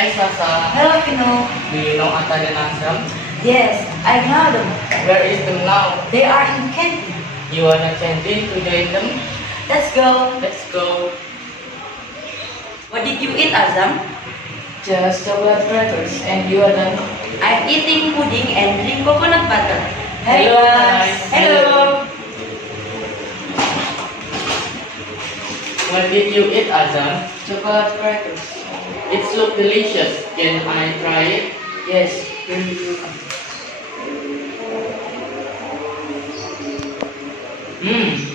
Hi Sasa, Hello, Pino. do you know Atan and Asram? Yes, I know them. Where is them now? They are in canteen. You wanna canteen to join them? Let's go. Let's go. What did you eat, Azam? Just chocolate crackers and you are done. I'm eating pudding and drink coconut butter. Hello, guys. guys. Hello. What did you eat, Azam? Chocolate crackers. It looks delicious. Can I try it? Yes, here you go.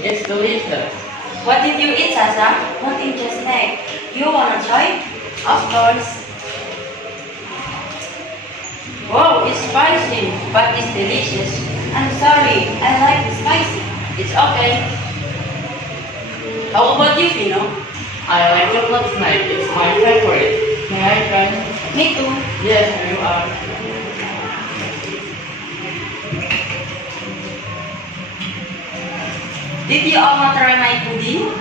It's delicious. What did you eat, Azam? Nothing, just snack. You wanna try? Of course. Wow, it's spicy, but it's delicious. I'm sorry, I like the spicy. It's okay. How about you, Pino? I like chocolate snack. It's my favorite. May I try? Me too. Yes, you are. Did you all try my pudding?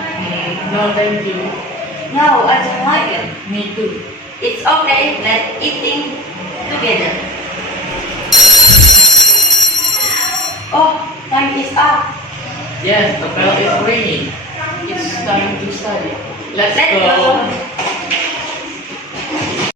No, thank you. No, I don't like it. Me too. It's okay, let's eating together. Oh, time is up. Yes, the bell is ringing. It's time to study. Let's Let's go. go.